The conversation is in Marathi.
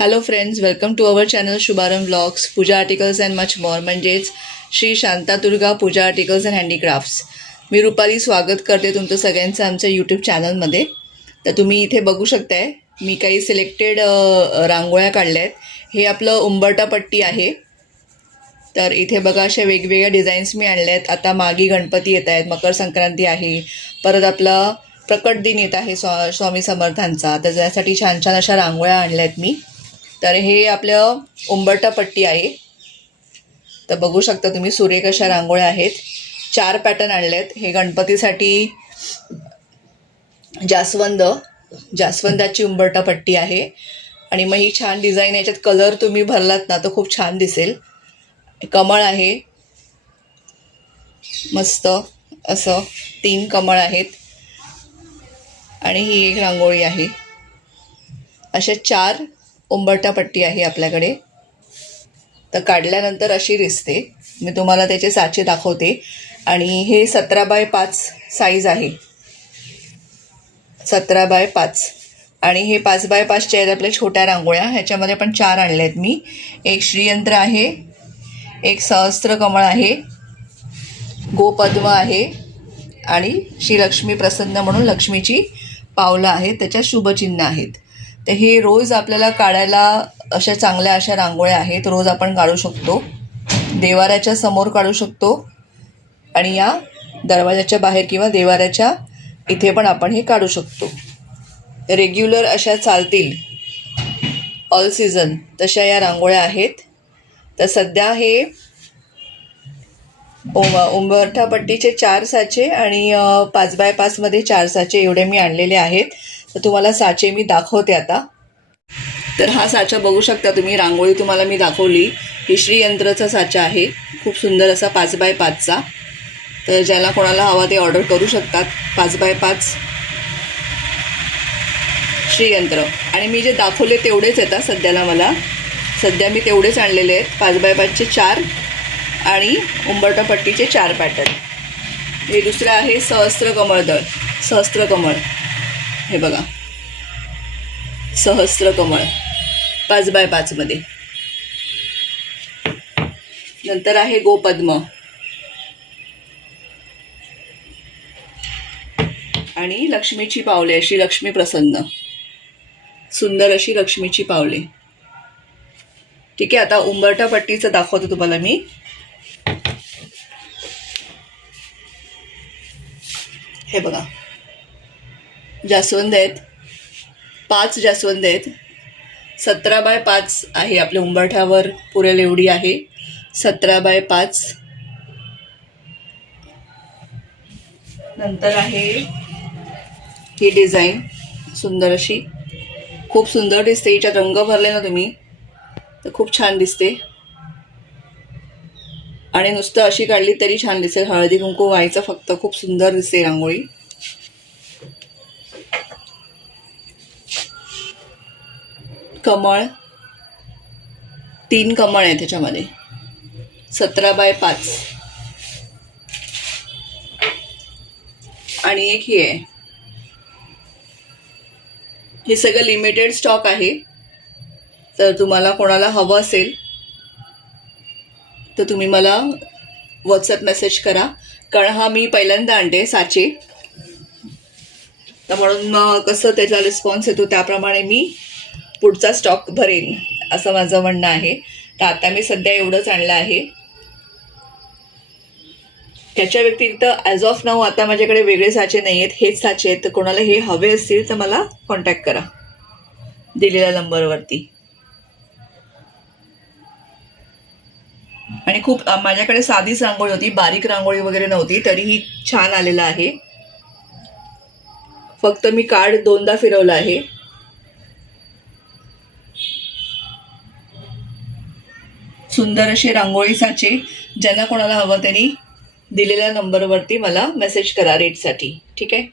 Hello friends, welcome to our channel Shubharambh vlogs, puja articles and much more, म्हणजेच Shri Shantadurga puja articles and handicrafts. मी रुपाली स्वागत करते तुमचं सगळ्यांचं आमच्या यूट्यूब चॅनलमध्ये. तर तुम्ही इथे बघू शकताय मी काही सिलेक्टेड रांगोळ्या काढल्या आहेत. हे आपलं उंबरठा पट्टी आहे. तर इथे बघा अशा वेगवेगळ्या डिझाईन्स मी आणल्या आहेत. आता मागी गणपती येत आहेत, मकर संक्रांती आहे, परत आपला प्रकट दिन येत आहे स्वामी समर्थांचा. तर त्यासाठी छान छान अशा रांगोळ्या आणल्या आहेत मी. तर हे आपलं उंबरठा पट्टी आहे. तर बघू शकता तुम्ही सुरेख अशा रांगोळ्या आहेत. 4 पॅटर्न आणले आहेत. हे गणपतीसाठी जास्वंदाची उंबरठा पट्टी आहे. आणि मग ही छान डिझाईन, याच्यात कलर तुम्ही भरलात ना तर खूप छान दिसेल. कमळ आहे, मस्त असं 3 कमळ आहेत. आणि ही एक रांगोळी आहे. अशा 4 उंबरठा पट्टी आहे आपल्याकडे. तर काढल्यानंतर अशी दिसते. मी तुम्हाला त्याचे साचे दाखवते. आणि हे 17x5 साईज आहे, 17x5. आणि हे 5x5चे आहेत आपल्या छोट्या रांगोळ्या. ह्याच्यामध्ये पण 4 आणले आहेत मी. एक श्रीयंत्र आहे, एक सहस्त्र कमळ आहे, गोपद्म आहे आणि श्री लक्ष्मी प्रसन्न म्हणून लक्ष्मीची पावलं आहेत, त्याच्या शुभचिन्ह आहेत. तर हे रोज आपल्याला काढायला अशा चांगल्या अशा रांगोळ्या आहेत. रोज आपण काढू शकतो, देवाऱ्याच्या समोर काढू शकतो आणि या दरवाजाच्या बाहेर किंवा देवाऱ्याच्या इथे पण आपण हे काढू शकतो. रेग्युलर अशा चालतील, ऑल सीझन तशा या रांगोळ्या आहेत. तर सध्या हे उंबरठा पट्टीचे 4 साचे आणि 5x5मध्ये 4 साचे एवढे मी आणलेले आहेत. तर तुम्हाला साचे मी दाखवते आता. तर हा साचा बघू शकता तुम्ही. रांगोळी तुम्हाला मी दाखवली. ही श्रीयंत्राचा साचा आहे, खूप सुंदर असा 5x5चा. तर ज्याला कोणाला हवा ते ऑर्डर करू शकतात. 5x5 श्रीयंत्र. आणि मी जे दाखवले तेवढेच येतात सध्याला. सध्या मी तेवढेच आणलेले आहेत. 5x5चे 4 आणि उंबरठा पट्टीचे 4 पॅटर्न. हे दुसरं आहे सहस्त्र कमळ. हे बघा, सहस्त्र कमळ 5x5मध्ये. नंतर आहे गोपद्म आणि लक्ष्मीची पावले, अशी लक्ष्मी प्रसन्न, सुंदर अशी लक्ष्मीची पावले. ठीक आहे. आता उंबरठा पट्टीचं दाखवतो तुम्हाला मी. हे बघा, जास्वंद आहेत, 5 जास्वंद आहेत. 17x5 आहे. आपल्या उंबरठ्यावर पुरेल एवढी आहे. 17x5. नंतर आहे ही डिझाईन, सुंदर अशी, खूप सुंदर दिसते. हिच्यात रंग भरले ना तुम्ही तर खूप छान दिसते. आणि नुसतं अशी काढली तरी छान दिसेल. हळदी कुंकू व्हायचं फक्त. खूप सुंदर दिसते रांगोळी. कमळ 3 कमळ आहे त्याच्यामध्ये. 17x5. आणि एक ही आहे. हे सगळं लिमिटेड स्टॉक आहे. तर तुम्हाला कोणाला हवं असेल तर तुम्ही मला व्हॉट्सअप मेसेज करा. कारण हा मी पहिल्यांदा आणते साचे, तर म्हणून मग कसं त्याचा रिस्पॉन्स येतो त्याप्रमाणे मी पुढचा स्टॉक भरेन, असं माझं म्हणणं आहे. तर आता मी सध्या एवढंच आणलं आहे. त्याच्या व्यतिरिक्त ॲज ऑफ नाऊ आता माझ्याकडे वेगळे साचे नाही आहेत, हेच साचे आहेत. तर कोणाला हे हवे असतील तर मला कॉन्टॅक्ट करा दिलेल्या नंबरवरती. आणि खूप माझ्याकडे साधीच रांगोळी होती, बारीक रांगोळी वगैरे नव्हती, तरीही छान आलेलं आहे. फक्त मी कार्ड 2दा फिरवलं आहे. सुंदर असे रांगोळी साचे. ज्यांना कोणाला हवं त्यांनी दिलेल्या नंबरवरती मला मेसेज करा रेटसाठी. ठीक आहे.